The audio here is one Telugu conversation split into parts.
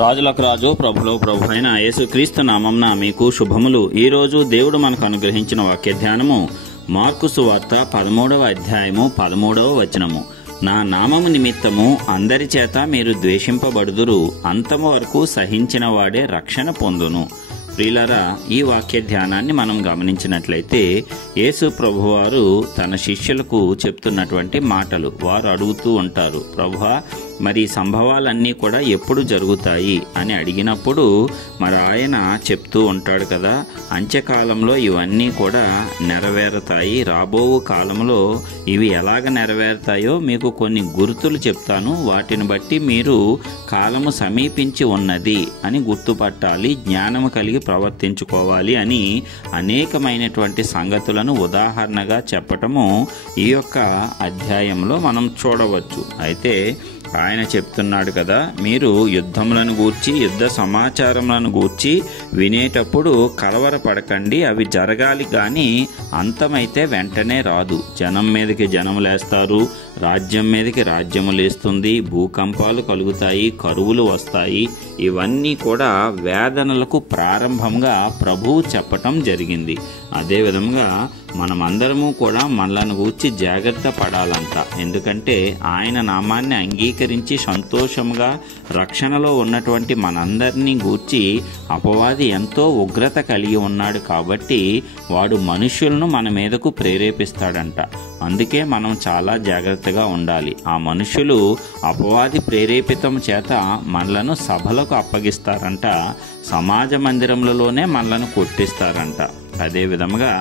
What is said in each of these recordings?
రాజులకు రాజు ప్రభులో ప్రభు అయిన యేసుక్రీస్తు నామమున మీకు శుభములు. ఈ రోజు దేవుడు మనకు అనుగ్రహించిన వాక్య ధ్యానము మార్కు సువార్త 13వ అధ్యాయము 13వ వచనము. నా నామము నిమిత్తము అందరి చేత మీరు ద్వేషింపబడుదురు, అంతము వరకు సహించిన వాడే రక్షణ పొందును. ప్రియులారా, ఈ వాక్య ధ్యానాన్ని మనం గమనించినట్లయితే యేసు ప్రభువారు తన శిష్యులకు చెప్తున్నటువంటి మాటలు. వారు అడుగుతూ ఉంటారు, ప్రభువా మరి ఈ సంభవాలన్నీ కూడా ఎప్పుడు జరుగుతాయి అని అడిగినప్పుడు మరి ఆయన చెప్తూ ఉంటాడు కదా, అంత్యకాలంలో ఇవన్నీ కూడా నెరవేరుతాయి, రాబో కాలంలో ఇవి ఎలాగ నెరవేరుతాయో మీకు కొన్ని గుర్తులు చెప్తాను, వాటిని బట్టి మీరు కాలము సమీపించి ఉన్నది అని గుర్తుపట్టాలి, జ్ఞానము కలిగి ప్రవర్తించుకోవాలి అని అనేకమైనటువంటి సంగతులను ఉదాహరణగా చెప్పటము ఈ యొక్క అధ్యాయంలో మనం చూడవచ్చు. అయితే ఆయన చెప్తున్నాడు కదా, మీరు యుద్ధములను గూర్చి యుద్ధ సమాచారములను గూర్చి వినేటప్పుడు కలవరపడకండి, అవి జరగాలి కానీ అంతమైతే వెంటనే రాదు. జనం మీదకి జనం లేస్తారు, రాజ్యం మీదకి రాజ్యము లేస్తుంది, భూకంపాలు కలుగుతాయి, కరువులు వస్తాయి. ఇవన్నీ కూడా వేదనలకు ప్రారంభంగా ప్రభువు చెప్పటం జరిగింది. అదేవిధంగా మనమందరము కూడా మనలను గూర్చి జాగ్రత్త పడాలంట. ఎందుకంటే ఆయన నామాన్ని అంగీకరించి సంతోషంగా రక్షణలో ఉన్నటువంటి మనందరినీ గూర్చి అపవాది ఎంతో ఉగ్రత కలిగి ఉన్నాడు కాబట్టి వాడు మనుష్యులను మన మీదకు ప్రేరేపిస్తాడంట. అందుకే మనం చాలా జాగ్రత్తగా ఉండాలి. ఆ మనుషులు అపవాది ప్రేరేపితం చేత మనలను సభలకు అప్పగిస్తారంట, సమాజ మందిరములలోనే మనలను కొట్టిస్తారంట, అదే విధముగా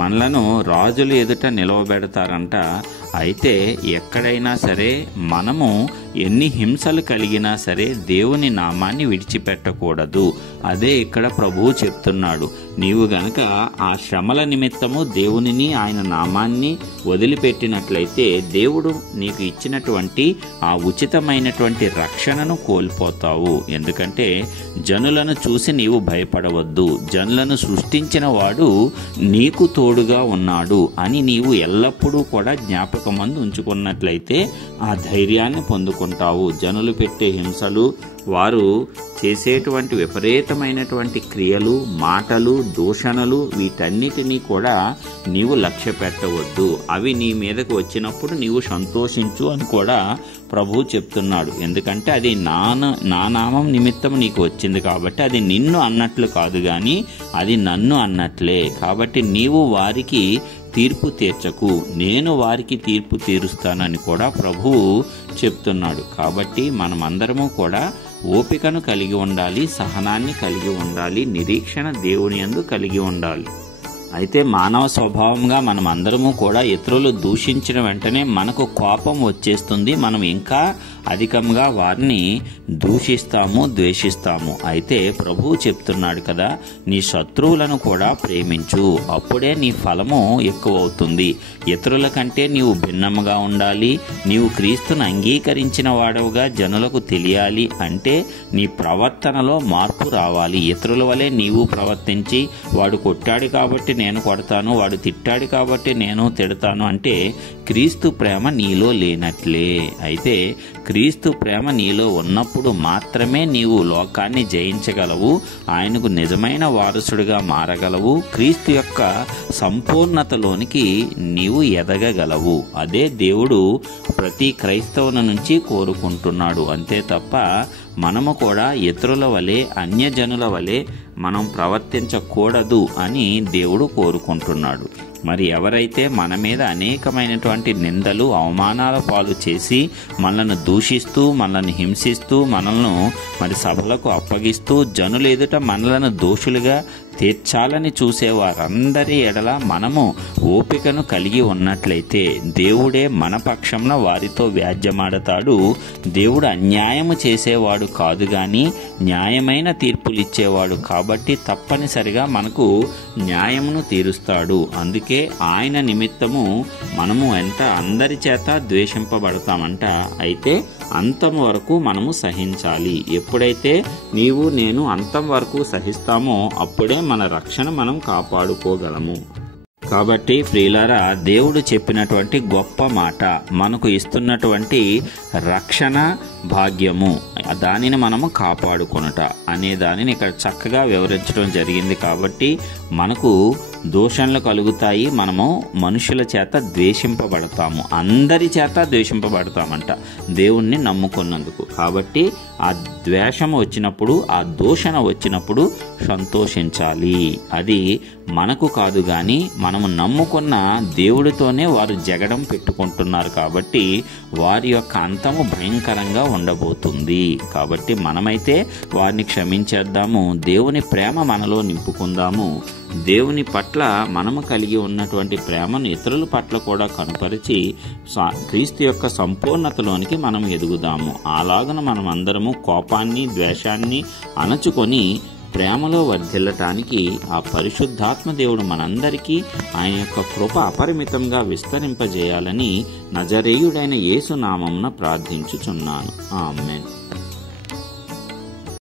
మనలను రాజుల ఎదుట నిలవబెడతారంట. అయితే ఎక్కడైనా సరే మనము ఎన్ని హింసలు కలిగినా సరే దేవుని నామాన్ని విడిచిపెట్టకూడదు. అదే ఇక్కడ ప్రభువు చెప్తున్నాడు. నీవు గనక ఆ శ్రమల నిమిత్తము దేవునిని ఆయన నామాన్ని వదిలిపెట్టినట్లయితే దేవుడు నీకు ఇచ్చినటువంటి ఆ ఉచితమైనటువంటి రక్షణను కోల్పోతావు. ఎందుకంటే జనులను చూసి నీవు భయపడవద్దు, జనులను సృష్టించిన వాడు నీకు తోడుగా ఉన్నాడు అని నీవు ఎల్లప్పుడూ కూడా జ్ఞాపకమందు ఉంచుకున్నట్లయితే ఆ ధైర్యాన్ని పొందుకుంటావు. జనులు పెట్టే హింసలు, వారు చేసేటువంటి విపరీతమైనటువంటి క్రియలు, మాటలు, దూషణలు, వీటన్నిటినీ కూడా నీవు లక్ష్య పెట్టవద్దు. అవి నీ మీదకు వచ్చినప్పుడు నీవు సంతోషించు అని కూడా ప్రభువు చెప్తున్నాడు. ఎందుకంటే అది నా నామం నిమిత్తం నీకు వచ్చింది కాబట్టి అది నిన్ను అన్నట్లు కాదు కానీ అది నన్ను అన్నట్లే. కాబట్టి నీవు వారికి తీర్పు తీర్చకు, నేను వారికి తీర్పు తీరుస్తానని కూడా ప్రభువు చెప్తున్నాడు. కాబట్టి మనమందరము కూడా ఓపికను కలిగి ఉండాలి, సహనాన్ని కలిగి ఉండాలి, నిరీక్షణ దేవుని యందు కలిగి ఉండాలి. అయితే మానవ స్వభావంగా మనం అందరము కూడా ఇతరులు దూషించిన వెంటనే మనకు కోపం వచ్చేస్తుంది, మనం ఇంకా అధికంగా వారిని దూషిస్తాము, ద్వేషిస్తాము. అయితే ప్రభువు చెప్తున్నాడు కదా, నీ శత్రువులను కూడా ప్రేమించు, అప్పుడే నీ ఫలము ఎక్కువ అవుతుంది. ఇతరుల కంటే నీవు భిన్నముగా ఉండాలి. నీవు క్రీస్తును అంగీకరించిన వాడవుగా జనులకు తెలియాలి అంటే నీ ప్రవర్తనలో మార్పు రావాలి. ఇతరుల వలె నీవు ప్రవర్తించి వాడు కొట్టాడు కాబట్టి నేను కొడతాను, వాడు తిట్టాడు కాబట్టి నేను తిడతాను అంటే క్రీస్తు ప్రేమ నీలో లేనట్లే. అయితే క్రీస్తు ప్రేమ నీలో ఉన్నప్పుడు మాత్రమే నీవు లోకాన్ని జయించగలవు, ఆయనకు నిజమైన వారసుడిగా మారగలవు, క్రీస్తు యొక్క సంపూర్ణతలోనికి నీవు ఎదగగలవు. అదే దేవుడు ప్రతి క్రైస్తవుని నుంచి కోరుకుంటున్నాడు. అంతే తప్ప మనము కూడా ఇతరుల వలె, అన్యజనుల వలె మనం ప్రవర్తించకూడదు అని దేవుడు కోరుకుంటున్నాడు. మరి ఎవరైతే మన మీద అనేకమైనటువంటి నిందలు, అవమానాల పాలు చేసి మనల్ని దూషిస్తూ, మనల్ని హింసిస్తూ, మనల్ని మరి సభలకు అప్పగిస్తూ, జనుల ఎదుట మనలను దోషులుగా తీర్చాలని చూసేవారందరి ఎడల మనము ఓపికను కలిగి ఉన్నట్లయితే దేవుడే మన పక్షంన వారితో వ్యాజ్యమాడతాడు. దేవుడు అన్యాయము చేసేవాడు కాదు గాని న్యాయమైన తీర్పులు ఇచ్చేవాడు కాబట్టి తప్పనిసరిగా మనకు న్యాయమును తీరుస్తాడు. అందుకే ఆయన నిమిత్తము మనము ఎంత అందరి చేత ద్వేషింపబడతామంట. అయితే అంతం వరకు మనము సహించాలి. ఎప్పుడైతే నీవు నేను అంతం వరకు సహిస్తామో అప్పుడే మన రక్షణ మనం కాపాడుకోగలము. కాబట్టి ప్రియులారా, దేవుడు చెప్పినటువంటి గొప్ప మాట, మనకు ఇస్తున్నటువంటి రక్షణ భాగ్యము, దానిని మనము కాపాడుకొనుట అనే దానిని ఇక్కడ చక్కగా వివరించడం జరిగింది. కాబట్టి మనకు దోషణలు కలుగుతాయి, మనము మనుషుల చేత ద్వేషింపబడతాము, అందరి చేత ద్వేషింపబడతామంట దేవుణ్ణి నమ్ముకున్నందుకు. కాబట్టి ఆ ద్వేషం వచ్చినప్పుడు, ఆ దూషణ వచ్చినప్పుడు సంతోషించాలి. అది మనకు కాదు కానీ మనము నమ్ముకున్న దేవుడితోనే వారు జగడం పెట్టుకుంటున్నారు. కాబట్టి వారి యొక్క అంతము భయంకరంగా ఉండబోతుంది. కాబట్టి మనమైతే వారిని క్షమించేద్దాము, దేవుని ప్రేమ మనలో నింపుకుందాము. దేవుని పట్ల మనము కలిగి ఉన్నటువంటి ప్రేమను ఇతరుల పట్ల కూడా కనుపరిచి క్రీస్తు యొక్క సంపూర్ణతలోనికి మనం ఎదుగుదాము. అలాగన మనం అందరము కోపాన్ని, ద్వేషాన్ని అణచుకొని ప్రేమలో వర్ధిల్లటానికి ఆ పరిశుద్ధాత్మ దేవుడు మనందరికీ ఆయన యొక్క కృప అపరిమితంగా విస్తరింపజేయాలని నజరేయుడైన యేసు నామమున ప్రార్థించుచున్నాను. ఆమేన్.